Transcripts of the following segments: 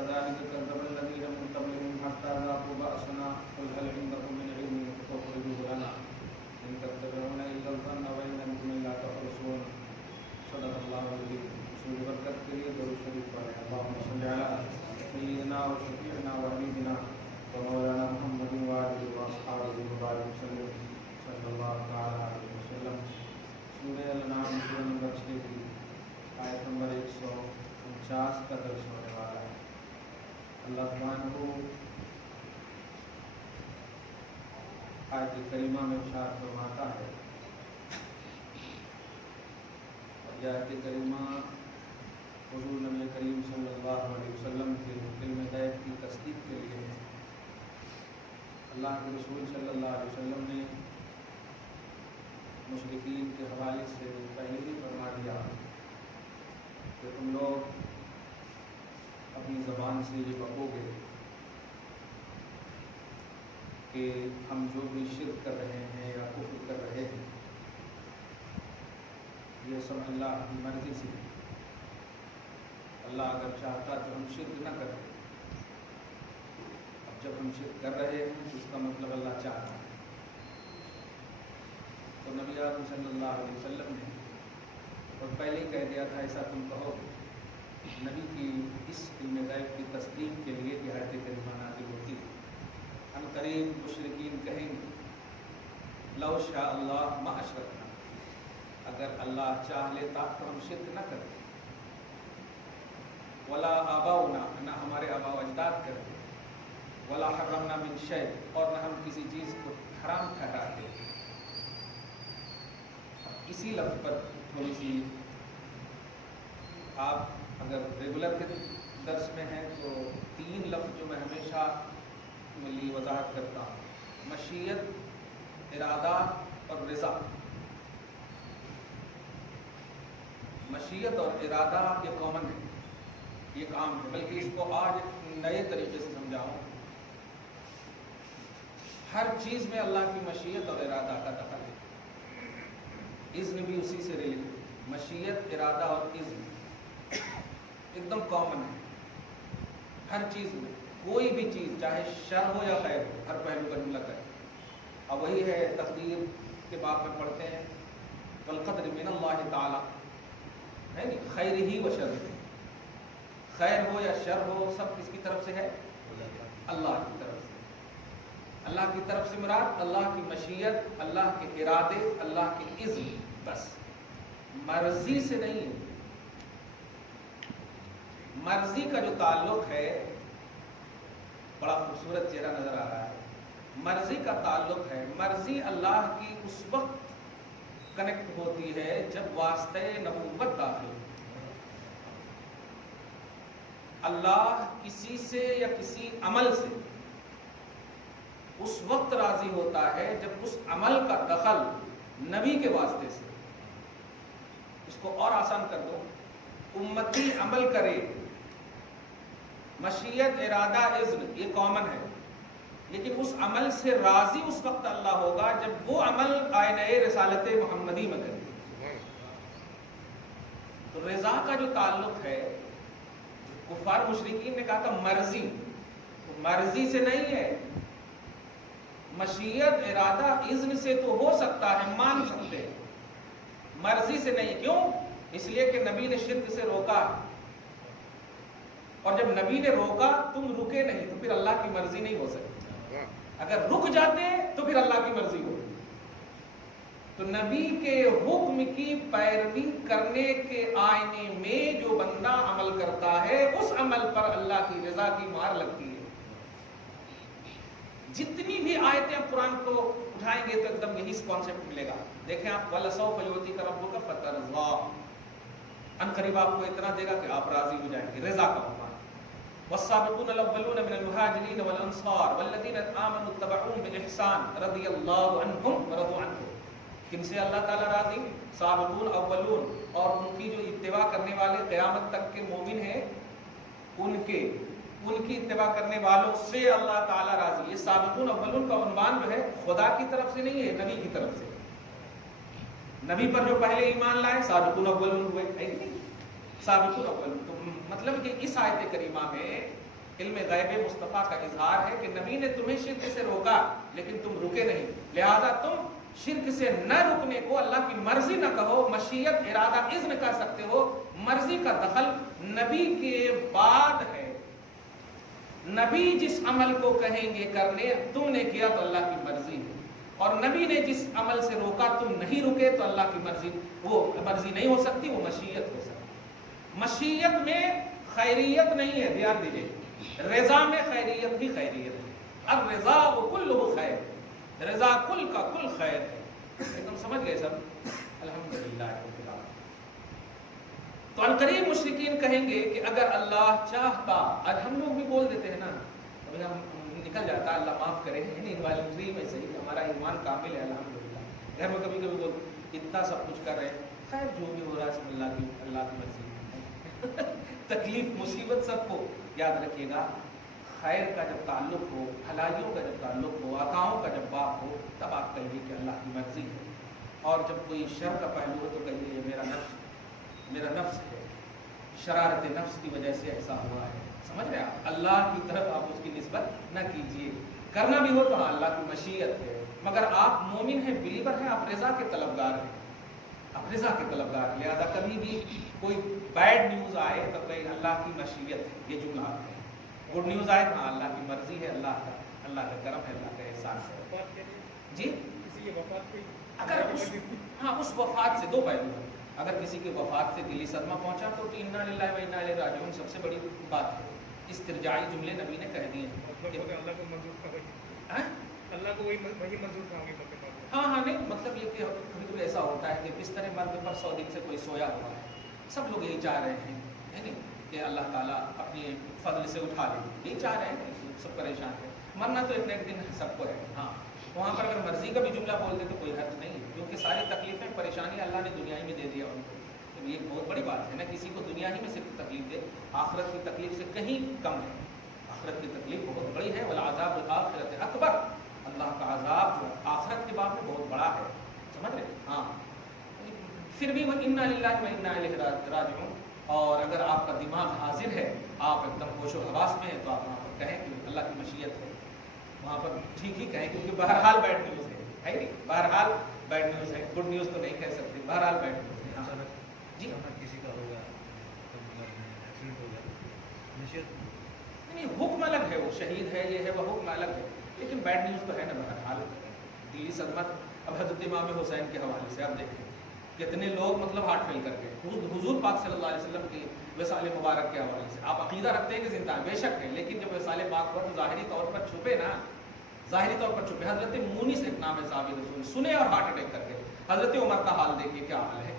كذلك كذب الذين من قبلهم حتى ذاقوا بأسنا قل هل عندكم من علم فتخرجوه لنا إن تتبعون إلا الظن وإن أنتم إلا تخرصون صدق الله العظيم. رسول برکت کے لیے درود شریف پڑھیں. اللهم صل على سيدنا وشفيعنا وحبيبنا ومولانا محمد وآله وأصحابه وبارك وسلم صلی اللہ تعالیٰ علیہ وسلم. سورہ الانعام سورہ نمبر 6 کی آیت نمبر 149 کا درس ہونے والا ہے. اللہ سبحانہ کو آیت کریمہ میں ارشاد فرماتا ہے اور یہ آیت کریمہ حضور نبی کریم صلی اللہ علیہ وسلم کے علم غیب کی تصدیق کے لیے ہے. اللہ کے رسول صلی اللہ علیہ وسلم نے مشرکین کے حوالے سے پہلے ہی فرما دیا کہ تم لوگ اپنی زبان سے یہ بکو گے کہ ہم جو بھی شرک کر رہے ہیں یا کفر کر رہے ہیں یہ سب اللہ کی مرضی سے ہے. اللہ اگر چاہتا تو ہم شرک نہ کرتے. اب جب ہم شرک کر رہے ہیں تو اس کا مطلب اللہ چاہتا ہے. تو نبی اعظم صلی اللہ علیہ وسلم نے اور پہلے ہی کہہ دیا تھا ایسا تم کہو. نبی کی اس علم غیب کی تصدیق کے لیے یہ آیت کریمہ نازل ہوتی ہے. ہم قریب مشرکین کہیں گے لو شاء اللہ ما اشرکنا، اگر اللہ چاہ لیتا تو ہم شرک نہ کرتے. ولا آباؤنا، نہ ہمارے آباء و اجداد کرتے. ولا حرمنا من شیء، اور نہ ہم کسی چیز کو حرام ٹھہراتے. اسی لفظ پر تھوڑی سی آپ اگر ریگولر کے درس میں ہیں تو 3 لفظ جو میں ہمیشہ ملی وضاحت کرتا ہوں: مشیت، ارادہ اور رضا. مشیت اور ارادہ یہ کامن ہے، یہ کام ہے، بلکہ اس کو آج نئے طریقے سے سمجھاؤں. ہر چیز میں اللہ کی مشیت اور ارادہ کا دخل ہے. اذن بھی اسی سے ریلیٹڈ. مشیت، ارادہ اور اذن ایک دم کامن ہے ہر چیز میں. کوئی بھی چیز چاہے شر ہو یا خیر ہو، ہر پہلو کا جملہ ہے. اب وہی ہے تقدیر کے باب میں پڑھتے ہیں والقدر من اللہ تعالی، ہے نہیں، خیر ہی و شر، خیر ہو یا شر ہو سب کس کی طرف سے ہے؟ اللہ کی طرف سے. اللہ کی طرف سے مراد اللہ کی مشیت، اللہ کے ارادے، اللہ کے اذن، بس مرضی سے نہیں ہے. مرضی کا جو تعلق ہے بڑا خوبصورت چہرہ نظر آ رہا ہے. مرضی کا تعلق ہے، مرضی اللہ کی اس وقت کنیکٹ ہوتی ہے جب واسطے نبوت داخل ہو. اللہ کسی سے یا کسی عمل سے اس وقت راضی ہوتا ہے جب اس عمل کا دخل نبی کے واسطے سے. اس کو اور آسان کر دو، امتی عمل کرے، مشیت، ارادہ، اذن یہ کامن ہے، لیکن اس عمل سے راضی اس وقت اللہ ہوگا جب وہ عمل آئینہ رسالت محمدی میں کرے. تو رضا کا جو تعلق ہے، کفار مشرکین نے کہا تھا مرضی، تو مرضی سے نہیں ہے. مشیت، ارادہ، اذن سے تو ہو سکتا ہے، مان سکتے ہیں، مرضی سے نہیں. کیوں؟ اس لیے کہ نبی نے شرک سے روکا، اور جب نبی نے روکا تم رکے نہیں تو پھر اللہ کی مرضی نہیں ہو سکتی. اگر رک جاتے تو پھر اللہ کی مرضی ہو. تو نبی کے حکم کی پیروی کرنے کے آئینے میں جو بندہ عمل کرتا ہے اس عمل پر اللہ کی رضا کی مہر لگتی ہے. جتنی بھی آیتیں آپ قرآن کو اٹھائیں گے تو ایک دم یہی کانسیپٹ ملے گا. دیکھیں آپ وَلَسَوْفَ يُعْطِيكَ رَبُّكَ فَتَرْضَىٰ، ان قریب آپ کو اتنا دے گا کہ آپ راضی ہو جائیں گے. رضا کا عنوان. وَالسَّابِقُونَ الْأَوَّلُونَ مِنَ الْمُهَاجِرِينَ وَالْأَنصَارِ وَالَّذِينَ آمَنُوا اتَّبَعُوهُم بِإِحْسَانٍ رَضِيَ اللَّهُ عَنْهُمْ وَرَضُوا عَنْهُ. کن سے اللہ تعالیٰ راضی؟ سابقون اولون، اور ان کی جو اتباع کرنے والے قیامت تک کے مومن ہیں ان کی اتباع کرنے والوں سے اللہ تعالیٰ راضی. یہ سابقون اولون کا عنوان جو ہے خدا کی طرف سے نہیں ہے، نبی کی طرف سے. نبی پر جو پہلے ایمان لائے سابقون اولون ہوئے، ہے نہیں؟ سابقون اولون. تو مطلب کہ اس آیت کریمہ میں علم غیب مصطفیٰ کا اظہار ہے کہ نبی نے تمہیں شرک سے روکا لیکن تم رکے نہیں، لہذا تم شرک سے نہ رکنے کو اللہ کی مرضی نہ کہو، مشیت ارادہ اذن کر سکتے ہو، مرضی کا دخل نبی کے بعد ہے۔ نبی جس عمل کو کہیں گے کرنے تم نے کیا تو اللہ کی مرضی ہے، اور نبی نے جس عمل سے روکا تم نہیں رکے تو اللہ کی مرضی، وہ مرضی نہیں ہو سکتی، وہ مشیت ہو سکتی۔ مشیت میں خیریت نہیں ہے، دھیان دیجیے، رضا میں خیریت ہی خیریت ہے۔ اب رضا وہ کلہ خیر، رضا کل کا کل خیر ہے۔ ایک دم سمجھ گئے سب؟ الحمدللہ رب العالمین۔ تو القریب مشرکین کہیں گے کہ اگر اللہ چاہتا، اور ہم لوگ بھی بول دیتے ہیں نا، ابھی ہم نکل جاتا ہے، اللہ معاف کرے، انوالنٹری میں صحیح، ہمارا ایمان کامل ہے الحمدللہ، گھر میں کبھی کبھی بول اتنا سب کچھ کر رہے ہیں، خیر جو بھی ہو رہا ہے سب اللہ کی مرضی ہے۔ تکلیف مصیبت سب کو یاد رکھیے گا، خیر کا جب تعلق ہو، بھلائیوں کا جب تعلق ہو، عطاؤں کا جب باب ہو، تب آپ کہیے کہ اللہ کی مرضی ہے، اور جب کوئی شر کا پہلو ہو تو کہیے یہ میرا نفس ہے، شرارت نفس کی وجہ سے ایسا ہوا ہے، سمجھ رہے آپ؟ اللہ کی طرف آپ اس کی نسبت نہ کیجیے، کرنا بھی ہو تو ہاں اللہ کی مشیت ہے، مگر آپ مومن ہیں، بلیور ہیں، آپ رضا کے طلبگار ہیں، آپ رضا کے طلبگار ہیں، لہذا کبھی بھی کوئی بیڈ نیوز آئے تو کہیں اللہ کی مشیت ہے، یہ جملہ ہے، گڈ نیوز آئے تو ہاں اللہ کی مرضی ہے، اللہ کا کرم ہے، اللہ کا احسان ہے۔ جی اگر اس وفات سے دو پہلو ہیں، اگر کسی کے وفات سے دلی صدمہ پہنچا تو انا للہ و انا الیہ راجعون سب سے بڑی بات ہے، استرجاعی جملے نبی نے کہہ دیے ہیں، اللہ کو منظور تھا، اللہ کو وہی منظور تھا، ہاں نہیں، مطلب یہ کہ کبھی کبھی ایسا ہوتا ہے کہ بستر مرگ پر 100 دن سے کوئی سویا ہوا ہے، سب لوگ یہی چاہ رہے ہیں نہیں کہ اللہ تعالیٰ اپنی فضل سے اٹھا لے، یہی چاہ رہے ہیں، سب پریشان ہیں، مرنا تو ایک دن سب کو ہے، ہاں وہاں پر اگر مرضی کا بھی جملہ بول دے تو کوئی حرج نہیں ہے، کیونکہ ساری تکلیفیں پریشانی اللہ نے دنیا ہی میں دے دیا ان کو، تو یہ بہت بڑی بات ہے نا، کسی کو دنیا ہی میں صرف تکلیف دے، آخرت کی تکلیف سے کہیں کم ہے، آخرت کی تکلیف بہت بڑی ہے، والعذاب الآخرۃ اکبر، اللہ کا عذاب جو ہے آخرت کے باب میں بہت بڑا ہے، سمجھ رہے؟ ہاں پھر بھی وہ انا للہ و انا الیہ راجعون، اور اگر آپ کا دماغ حاضر ہے، آپ ایک دم ہوش و حواس میں ہیں، تو آپ وہاں پر کہیں کہ اللہ کی مشیت ہے، وہاں پر ٹھیک ہی کہیں، کیونکہ بہرحال بیڈ نیوز ہے نہیں، بہرحال بیڈ نیوز ہے، گڈ نیوز تو نہیں کہہ سکتے، بہرحال بیڈ نیوز ہے۔ ہاں جی کسی کا ہوگا ایکسیڈنٹ ہو گیا، مشیت نہیں، حکم الگ ہے، وہ شہید ہے، یہ ہے، وہ حکم الگ ہے، لیکن بیڈ نیوز تو ہے نا بہرحال، دلی صدمت۔ اب حضرت امام حسین کے حوالے سے آپ دیکھیں کتنے لوگ مطلب ہارٹ فیل کر گئے، حضور پاک صلی اللہ علیہ وسلم کی وصال مبارک کے حوالے سے آپ عقیدہ رکھتے ہیں کہ زندہ ہے، بے شک ہے، لیکن جب وصال پاک ہوا تو ظاہری طور پر چھپے نا، ظاہری طور پر چھپے۔ حضرت مونس ایک نام ہے صحابی رسول، سنے اور ہارٹ اٹیک کر گئے۔ حضرت عمر کا حال دیکھیے کیا حال ہے،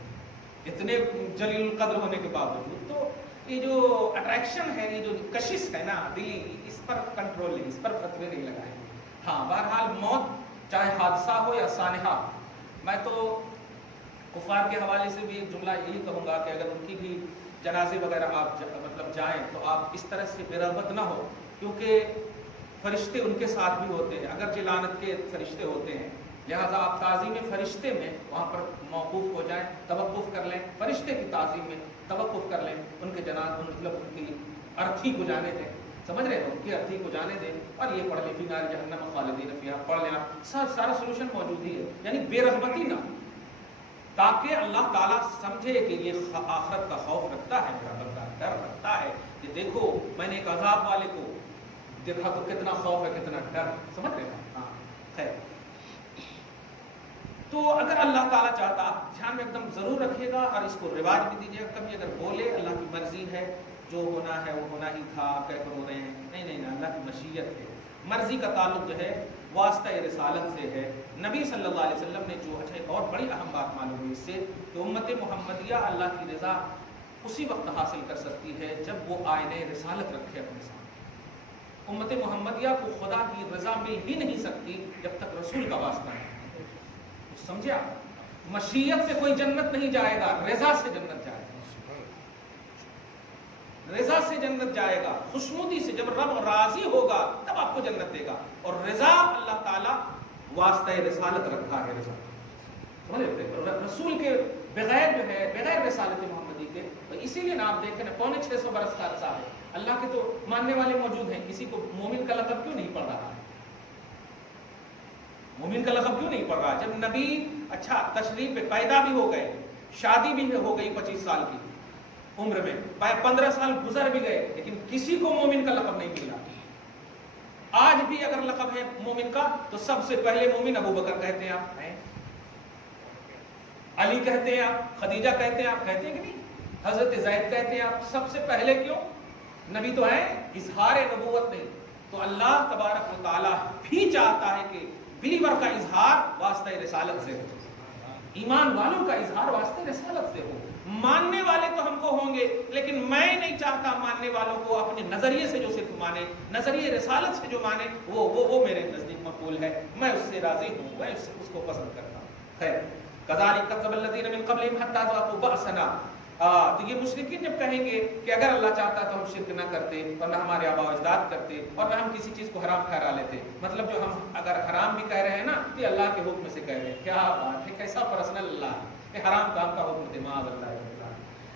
اتنے جلیل القدر ہونے کے باوجود۔ تو یہ جو اٹریکشن ہے، یہ جو کشش ہے نا دلی، اس پر کنٹرول نہیں، اس پر فتوے نہیں لگائیں۔ ہاں بہرحال موت چاہے حادثہ ہو یا سانحہ، میں تو کفار کے حوالے سے بھی ایک جملہ یہی کہوں گا کہ اگر ان کی بھی جنازے وغیرہ آپ مطلب جائیں تو آپ اس طرح سے بے رغبت نہ ہو، کیونکہ فرشتے ان کے ساتھ بھی ہوتے ہیں، اگرچہ لعنت کے فرشتے ہوتے ہیں، لہٰذا آپ تعظیم فرشتے میں وہاں پر موقوف ہو جائیں، توقف کر لیں، فرشتے کی تعظیم میں توقف کر لیں، ان کے جنازے مطلب ان کی ارتھی کو جانے دیں، سمجھ رہے ہیں، ان کی ارتھی کو جانے دیں، اور یہ پڑھ لیں فی نار جہنم خالدین فیہا، پڑھ لیں آپ، سارا سولوشن موجود ہی ہے، یعنی بے رغبتی نہ، تاکہ اللہ تعالیٰ سمجھے کہ یہ آخرت کا خوف رکھتا ہے، میرا بندہ ڈر رکھتا ہے، کہ دیکھو میں نے ایک عذاب والے کو دیکھا تو کتنا خوف ہے، کتنا ڈر ہے، سمجھ رہے ہیں؟ ہاں خیر، تو اگر اللہ تعالیٰ چاہتا، آپ دھیان میں ایک دم ضرور رکھیے گا، اور اس کو رواج بھی دیجیے گا، کبھی اگر بولے اللہ کی مرضی ہے، جو ہونا ہے وہ ہونا ہی تھا، آپ کہہ کر ہو رہے ہیں، نہیں، اللہ کی مشیت ہے۔ مرضی کا تعلق جو ہے واسطہ رسالت سے ہے۔ نبی صلی اللہ علیہ وسلم نے جو ایک اور بڑی اہم بات معلوم ہوئی اس سے کہ امت محمدیہ اللہ کی رضا اسی وقت حاصل کر سکتی ہے جب وہ آئینہ رسالت رکھے اپنے سامنے۔ امت محمدیہ کو خدا کی رضا مل ہی نہیں سکتی جب تک رسول کا واسطہ نہیں، سمجھے آپ؟ مشیت سے کوئی جنت نہیں جائے گا، رضا سے جنت جائے گا، رضا سے جنت جائے گا، خوشنودی سے، جب رب راضی ہوگا تب آپ کو جنت دے گا، اور رضا اللہ تعالیٰ واسطہ رسالت رکھا ہے، رضا سمجھ لیتے ہیں، رسول کے بغیر جو ہے، بغیر رسالت محمدی کے اسی لیے نا آپ دیکھیں نا 650 برس کا عرصہ ہے، اللہ کے تو ماننے والے موجود ہیں، کسی کو مومن کا لقب کیوں نہیں پڑ رہا ہے؟ مومن کا لقب کیوں نہیں پڑ رہا؟ جب نبی اچھا تشریف پہ پیدا بھی ہو گئے، شادی بھی ہو گئی 25 سال کی عمر میں، 15 سال گزر بھی گئے، لیکن کسی کو مومن کا لقب نہیں ملا۔ آج بھی اگر لقب ہے مومن کا تو سب سے پہلے مومن ابو بکر کہتے ہیں آپ، ہیں علی کہتے ہیں آپ، خدیجہ کہتے ہیں آپ، کہتے ہیں کہ نہیں؟ حضرت زید کہتے ہیں آپ، سب سے پہلے کیوں؟ نبی تو ہیں، اظہار نبوت نہیں۔ تو اللہ تبارک و تعالیٰ بھی چاہتا ہے کہ بلیور کا اظہار واسطہ رسالت سے ہو، ایمان والوں کا اظہار واسطہ رسالت سے ہو۔ ماننے والے تو ہم کو ہوں گے، لیکن میں نہیں چاہتا ماننے والوں کو اپنے نظریے سے جو صرف مانے، نظریے رسالت سے جو مانے، وہ میرے نزدیک مقبول ہے، میں اس سے راضی ہوں، میں اس کو پسند کرتا ہوں۔ خیر، کذالک کذب الذین من قبلہم حتی ذاقوا بأسنا۔ تو یہ مشرکین جب کہیں گے کہ اگر اللہ چاہتا تو ہم شرک نہ کرتے اور نہ ہمارے آباء و اجداد کرتے اور نہ ہم کسی چیز کو حرام ٹھہرا لیتے، مطلب جو ہم اگر حرام بھی کہہ رہے ہیں نا تو اللہ کے حکم سے کہہ رہے ہیں، کیا بات ہے، کیسا پرسنل اللہ ہے کہ حرام کام کا حکم دے، معاذ اللہ۔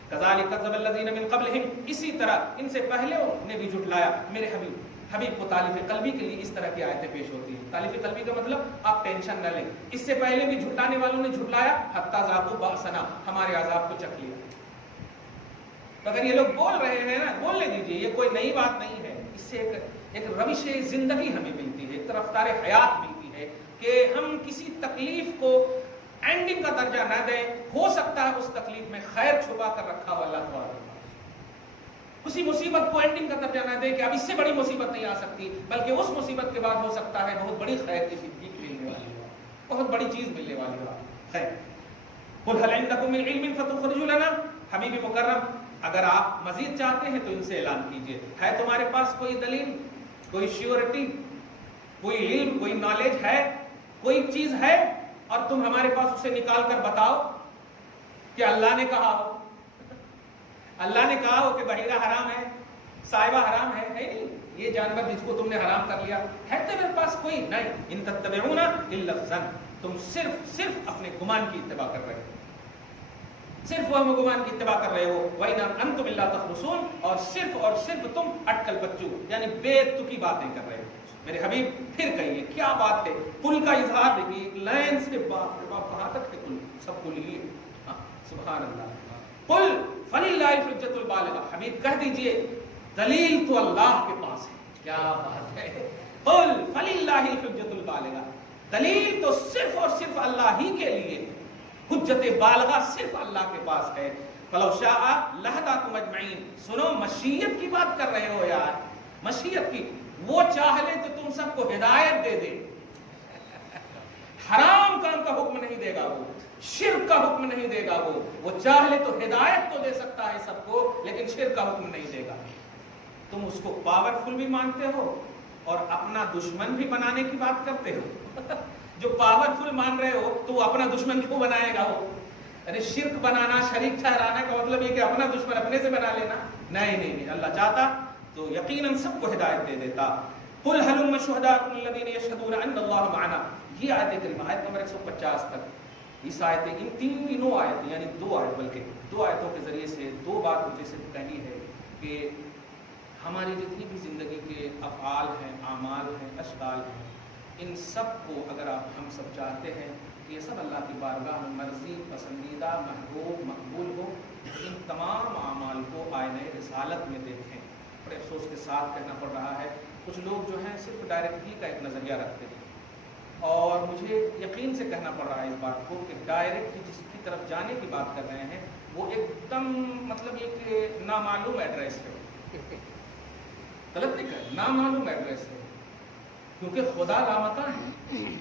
کذالک کذب الذین من قبلہم، اسی طرح ان سے پہلے نے بھی جھٹلایا میرے حبیب کو تالیف قلبی کے لیے اس طرح کی آیتیں پیش ہوتی ہیں۔ تالیف قلبی کا مطلب آپ ٹینشن نہ لیں، اس سے پہلے بھی جھٹلانے والوں نے جھٹلایا، حتی ذاقوا بأسنا، ہمارے عذاب کو چکھ لیا۔ تو اگر یہ لوگ بول رہے ہیں نا، بولنے دیجیے، یہ کوئی نئی بات نہیں ہے، اس سے ایک روش زندگی ہمیں ملتی ہے، ایک رفتار حیات ملتی ہے کہ ہم کسی تکلیف کو اینڈنگ کا درجہ نہ دیں، ہو سکتا ہے اس تکلیف میں خیر چھپا کر رکھا ہوا اللہ تبارک و تعالیٰ۔ اسی مصیبت کو اینڈنگ کا درجہ نہ دیں کہ اب اس سے بڑی مصیبت نہیں آ سکتی، بلکہ اس مصیبت کے بعد ہو سکتا ہے بہت بڑی خیر کی بھیک ملنے والی ہو، بہت بڑی چیز ملنے والی ہو۔ خیر، قل هل عندكم من علم فتخرجوا لنا، حبیب مکرم اگر آپ مزید چاہتے ہیں تو ان سے اعلان کیجئے، ہے تمہارے پاس کوئی دلیل، کوئی شیورٹی، کوئی علم، کوئی نالج ہے، کوئی چیز ہے اور تم ہمارے پاس اسے نکال کر بتاؤ کہ اللہ نے کہا ہو، اللہ نے کہا ہو کہ بحیرہ حرام ہے، صاحبہ حرام ہے نہیں، یہ جانور جس کو تم نے حرام کر لیا ہے تمہارے پاس کوئی نہیں۔ ان تتبعون الا الظن، تم صرف اپنے گمان کی اتباع کر رہے ہو، صرف وہ گمان کی اتباع کر رہے ہو۔ وَإِنْ أَنْتُمْ إِلَّا تَخْرُصُونَ، اور صرف تم اٹکل بچو یعنی بے تکی باتیں کر رہے ہو۔ میرے حبیب پھر کہیے کیا بات ہے، کل کا اظہار دیکھیے، ایک لائن سے باپ کہاں تک ہے، کل سب کل ہی ہے، سبحان اللہ۔ قل فللہ الحجۃ البالغہ، حبیب کہہ دیجئے دلیل تو اللہ کے پاس ہے، کیا بات ہے، قل فللہ الحجۃ البالغہ، دلیل تو صرف اور صرف اللہ ہی کے لیے ہے، حجت بالغہ صرف اللہ کے پاس ہے۔ فلو شاء لہداکم اجمعین، سنو مشیت کی بات کر رہے ہو یار، مشیت کی، وہ چاہ لے تو تم سب کو ہدایت دے دے، حرام کام کا حکم نہیں دے گا، وہ شرک کا حکم نہیں دے گا، وہ چاہ لے تو ہدایت تو دے سکتا ہے سب کو، لیکن شرک کا حکم نہیں دے گا۔ تم اس کو پاورفل بھی مانتے ہو اور اپنا دشمن بھی بنانے کی بات کرتے ہو۔ جو پاورفل مان رہے ہو تو وہ اپنا دشمن کیوں بنائے گا؟ وہ ارے شرک بنانا، شریک ٹھہرانا کا مطلب یہ کہ اپنا دشمن اپنے سے بنا لینا، نہیں، اللہ چاہتا تو یقیناً سب کو ہدایت دے دیتا۔ قل هلم شهداءكم الذين يشهدون ان الله معنا، یہ آیت کریمہ آیت نمبر 150 تک، اس آیت ان تینوں آیتیں یعنی دو آیتوں کے ذریعے سے دو بات مجھے صرف کہنی ہے کہ ہماری جتنی بھی زندگی کے افعال ہیں، اعمال ہیں، اشکال ہیں، ان سب کو اگر ہم سب چاہتے ہیں کہ یہ سب اللہ کی بارگاہ میں مرضی، پسندیدہ، محبوب، مقبول ہو، ان تمام اعمال کو آئینہ رسالت میں دیکھیں۔ بڑے افسوس کے ساتھ کہنا پڑ رہا ہے، کچھ لوگ جو ہیں صرف ڈائریکٹلی کا ایک نظریہ رکھتے ہیں، اور مجھے یقین سے کہنا پڑ رہا ہے اس بات کو کہ ڈائریکٹلی جس کی طرف جانے کی بات کر رہے ہیں وہ ایک دم مطلب یہ کہ نامعلوم ایڈریس ہے، غلط نہیں کہا، نامعلوم ایڈریس ہے، کیونکہ خدا لامکاں ہے۔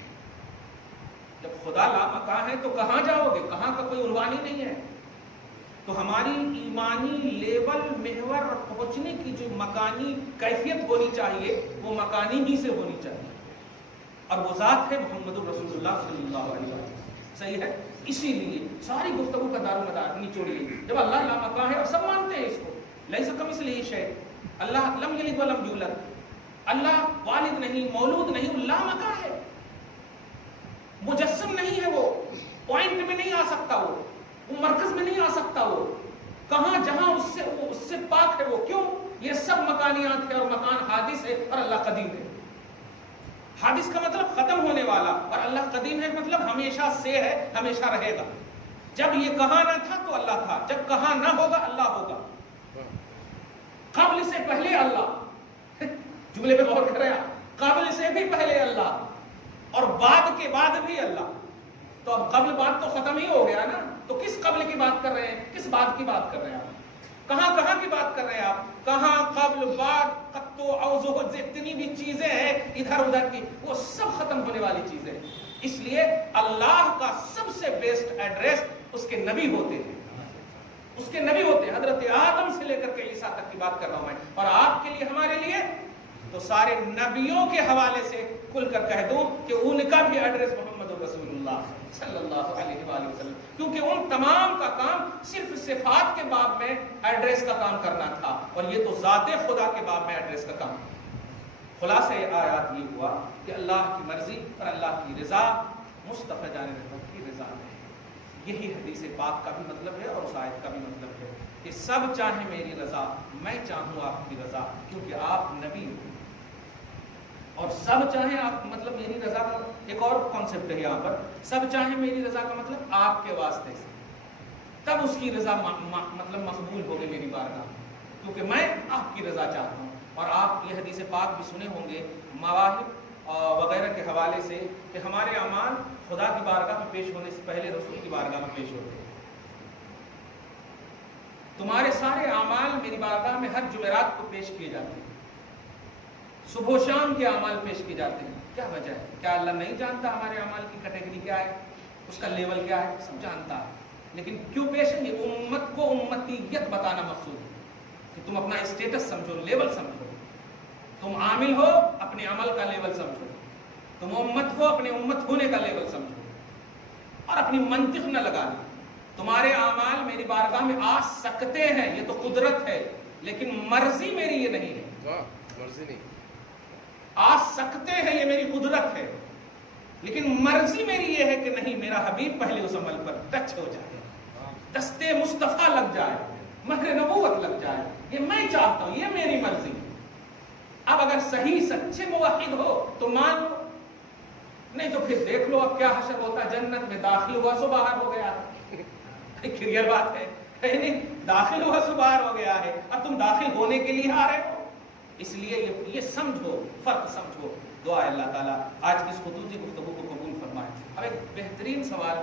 جب خدا لامکاں ہے تو کہاں جاؤ گے؟ کہاں کا کوئی عنوان ہی نہیں ہے۔ تو ہماری ایمانی لیول، محور اور پہنچنے کی جو مکانی کیفیت ہونی چاہیے وہ مکانی ہی سے ہونی چاہیے، اور وہ ذات ہے محمد الرسول اللہ صلی اللہ علیہ وسلم، صحیح ہے؟ اسی لیے ساری گفتگو کا دار و مدار نچوڑیے، جب اللہ لامکاں ہے اور سب مانتے ہیں اس کو، لیس کمثلہ شیء، اللہ لم یلد ولم یولد، اللہ والد نہیں، مولود نہیں، وہ لامکاں ہے، مجسم نہیں ہے، وہ پوائنٹ میں نہیں آ سکتا، وہ مرکز میں نہیں آ سکتا، وہ کہاں جہاں اس سے پاک ہے وہ. کیوں؟ یہ سب مکانیات ہے اور مکان حادث ہے اور اللہ قدیم ہے. حادث کا مطلب ختم ہونے والا اور اللہ قدیم ہے مطلب ہمیشہ سے ہے, ہمیشہ رہے گا. جب یہ کہاں نہ تھا تو اللہ تھا, جب کہاں نہ ہوگا اللہ ہوگا. قبل سے پہلے اللہ, جملے پہ غور کر رہے ہیں, قبل سے بھی پہلے اللہ اور بعد کے بعد بھی اللہ. تو اب قبل بعد تو ختم ہی ہو گیا نا, تو کس قبل کی بات کر رہے ہیں, کس بعد کی بات کر رہے ہیں آپ؟ کہاں کہاں کی بات کر رہے ہیں آپ؟ کہاں, قبل, بعد, قط و اوضح, جتنی بھی چیزیں ہیں ادھر ادھر کی, وہ سب ختم ہونے والی چیزیں ہیں. اس لیے اللہ کا سب سے بیسٹ ایڈریس اس کے نبی ہوتے ہیں, اس کے نبی ہوتے ہیں. حضرت آدم سے لے کر کے عیسیٰ تک کی بات کر رہا ہوں میں, اور آپ کے لیے, ہمارے لیے تو سارے نبیوں کے حوالے سے کھل کر کہہ دوں کہ ان کا بھی ایڈریس محمد رسول اللہ صلی اللہ علیہ وآلہ وسلم, کیونکہ ان تمام کا کام صرف صفات کے باب میں ایڈریس کا کام کرنا تھا, اور یہ تو ذات خدا کے باب میں ایڈریس کا کام. خلاصہ آیات یہ ہوا کہ اللہ کی مرضی اور اللہ کی رضا مصطفیٰ جان رحمت کی رضا میں ہے. یہی حدیث پاک کا بھی مطلب ہے اور اس آیت کا بھی مطلب ہے کہ سب چاہیں میری رضا, میں چاہوں آپ کی رضا, کیونکہ آپ نبی ہو. اور سب چاہیں آپ, مطلب میری رضا کا ایک اور کانسیپٹ ہے یہاں پر, سب چاہیں میری رضا کا مطلب آپ کے واسطے سے, تب اس کی رضا مطلب مقبول ہوگی میری بارگاہ, کیونکہ میں آپ کی رضا چاہتا ہوں. اور آپ یہ حدیث پاک بھی سنے ہوں گے مواہب وغیرہ کے حوالے سے کہ ہمارے اعمال خدا کی بارگاہ میں پیش ہونے سے پہلے رسول کی بارگاہ میں پیش ہوتے ہیں. تمہارے سارے اعمال میری بارگاہ میں ہر جمعرات کو پیش کیے جاتے ہیں, صبح و شام کے اعمال پیش کیے جاتے ہیں. کیا وجہ ہے؟ کیا اللہ نہیں جانتا ہمارے اعمال کی کیٹیگری کیا ہے, اس کا لیول کیا ہے؟ سب جانتا ہے, لیکن کیوں پیش ہے؟ یہ امت کو امتیت بتانا مقصود ہے کہ تم اپنا اسٹیٹس سمجھو, لیول سمجھو. تم عامل ہو, اپنے عمل کا لیول سمجھو. تم امت ہو, اپنے امت ہونے کا لیول سمجھو, اور اپنی منطق نہ لگا دو. تمہارے اعمال میری بارگاہ میں آ سکتے ہیں, یہ تو قدرت ہے, لیکن مرضی میری یہ نہیں ہے. مرضی نہیں, آ سکتے ہیں یہ میری قدرت ہے, لیکن مرضی میری یہ ہے کہ نہیں, میرا حبیب پہلے اس عمل پر ٹچ ہو جائے, دستے مصطفیٰ لگ جائے, مہر نبوت لگ جائے. یہ میں چاہتا ہوں, یہ میری مرضی ہے. اب اگر صحیح سچے موحد ہو تو مان لو, نہیں تو پھر دیکھ لو اب کیا حشر ہوتا. جنت میں داخل ہوا سو باہر ہو گیا, کلیئر بات ہے, نہیں داخل ہوا سو باہر ہو گیا ہے. اب تم داخل ہونے کے لیے آ رہے ہو, اس لیے یہ سمجھو, فرق سمجھو. دعا ہے اللہ تعالیٰ آج کی اس خصوصی گفتگو کو قبول فرمائے. اب ایک بہترین سوال